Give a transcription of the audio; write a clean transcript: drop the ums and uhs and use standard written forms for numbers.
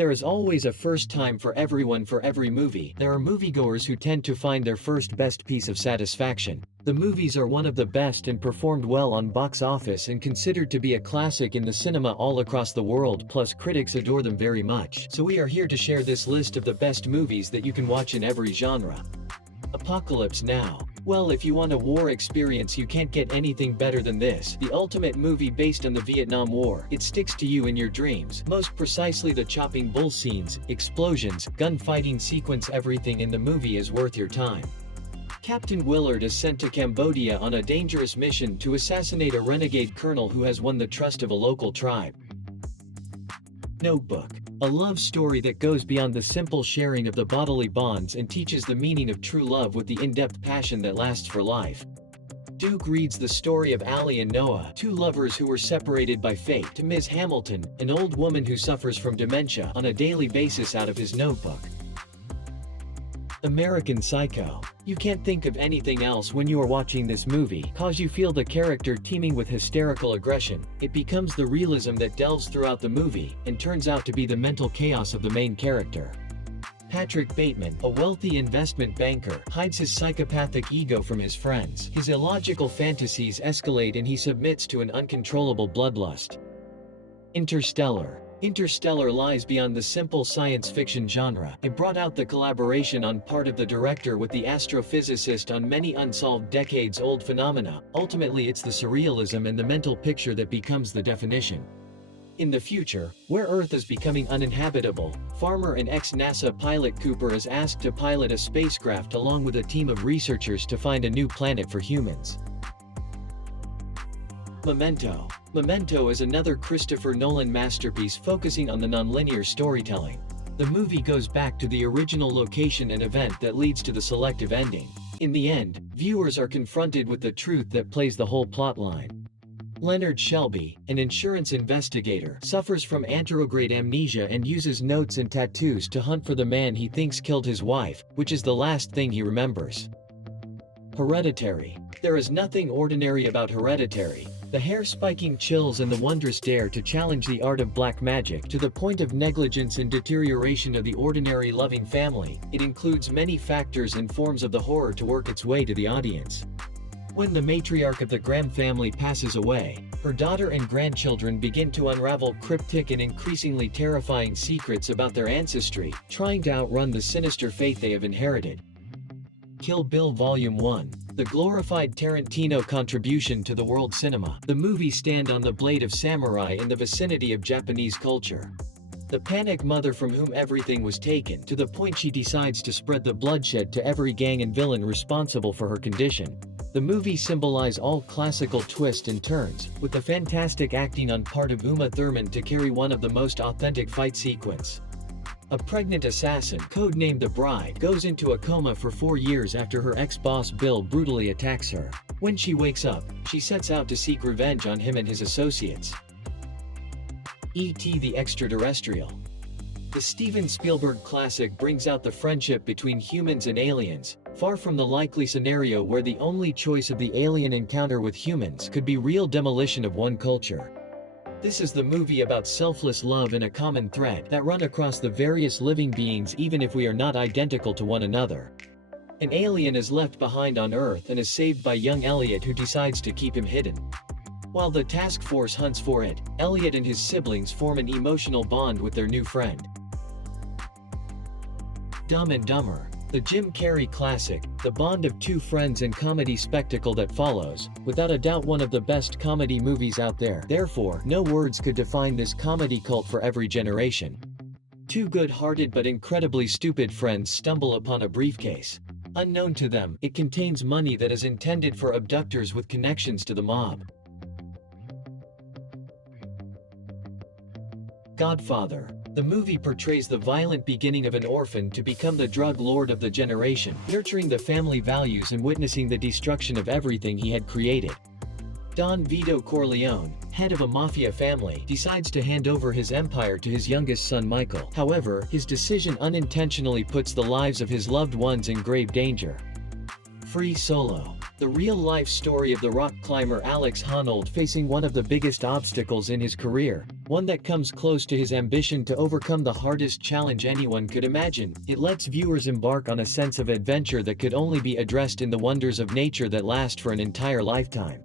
There is always a first time for everyone for every movie. There are moviegoers who tend to find their first best piece of satisfaction. The movies are one of the best and performed well on box office and considered to be a classic in the cinema all across the world, plus critics adore them very much. So we are here to share this list of the best movies that you can watch in every genre. Apocalypse Now. Well, if you want a war experience, you can't get anything better than this. The ultimate movie based on the Vietnam War. It sticks to you in your dreams. Most precisely the chopping bull scenes, explosions, gunfighting sequence, everything in the movie is worth your time. Captain Willard is sent to Cambodia on a dangerous mission to assassinate a renegade colonel who has won the trust of a local tribe. Notebook. A love story that goes beyond the simple sharing of the bodily bonds and teaches the meaning of true love with the in-depth passion that lasts for life. Duke reads the story of Allie and Noah, two lovers who were separated by fate, to Ms. Hamilton, an old woman who suffers from dementia, on a daily basis out of his notebook. American Psycho. You can't think of anything else when you are watching this movie, cause you feel the character teeming with hysterical aggression. It becomes the realism that delves throughout the movie, and turns out to be the mental chaos of the main character. Patrick Bateman, a wealthy investment banker, hides his psychopathic ego from his friends. His illogical fantasies escalate and he submits to an uncontrollable bloodlust. Interstellar. Interstellar lies beyond the simple science fiction genre. It brought out the collaboration on part of the director with the astrophysicist on many unsolved decades-old phenomena. Ultimately, it's the surrealism and the mental picture that becomes the definition. In the future, where Earth is becoming uninhabitable, farmer and ex-NASA pilot Cooper is asked to pilot a spacecraft along with a team of researchers to find a new planet for humans. Memento. Memento is another Christopher Nolan masterpiece focusing on the nonlinear storytelling. The movie goes back to the original location and event that leads to the selective ending. In the end, viewers are confronted with the truth that plays the whole plotline. Leonard Shelby, an insurance investigator, suffers from anterograde amnesia and uses notes and tattoos to hunt for the man he thinks killed his wife, which is the last thing he remembers. Hereditary. There is nothing ordinary about Hereditary. The hair-spiking chills and the wondrous dare to challenge the art of black magic to the point of negligence and deterioration of the ordinary loving family. It includes many factors and forms of the horror to work its way to the audience. When the matriarch of the Graham family passes away, her daughter and grandchildren begin to unravel cryptic and increasingly terrifying secrets about their ancestry, trying to outrun the sinister fate they have inherited. Kill Bill Volume 1. The glorified Tarantino contribution to the world cinema. The movie stand on the blade of samurai in the vicinity of Japanese culture. The panic mother from whom everything was taken, to the point she decides to spread the bloodshed to every gang and villain responsible for her condition. The movie symbolize all classical twists and turns, with the fantastic acting on part of Uma Thurman to carry one of the most authentic fight sequence. A pregnant assassin, codenamed the Bride, goes into a coma for 4 years after her ex-boss Bill brutally attacks her. When she wakes up, she sets out to seek revenge on him and his associates. E.T. the Extraterrestrial. The Steven Spielberg classic brings out the friendship between humans and aliens, far from the likely scenario where the only choice of the alien encounter with humans could be real demolition of one culture. This is the movie about selfless love and a common thread that run across the various living beings even if we are not identical to one another. An alien is left behind on Earth and is saved by young Elliot, who decides to keep him hidden. While the task force hunts for it, Elliot and his siblings form an emotional bond with their new friend. Dumb and Dumber. The Jim Carrey classic, the bond of two friends and comedy spectacle that follows, without a doubt one of the best comedy movies out there. Therefore, no words could define this comedy cult for every generation. Two good-hearted but incredibly stupid friends stumble upon a briefcase. Unknown to them, it contains money that is intended for abductors with connections to the mob. Godfather. The movie portrays the violent beginning of an orphan to become the drug lord of the generation, nurturing the family values and witnessing the destruction of everything he had created. Don Vito Corleone, head of a mafia family, decides to hand over his empire to his youngest son Michael. However, his decision unintentionally puts the lives of his loved ones in grave danger. Free Solo. The real-life story of the rock climber Alex Honnold facing one of the biggest obstacles in his career, one that comes close to his ambition to overcome the hardest challenge anyone could imagine. It lets viewers embark on a sense of adventure that could only be addressed in the wonders of nature that last for an entire lifetime.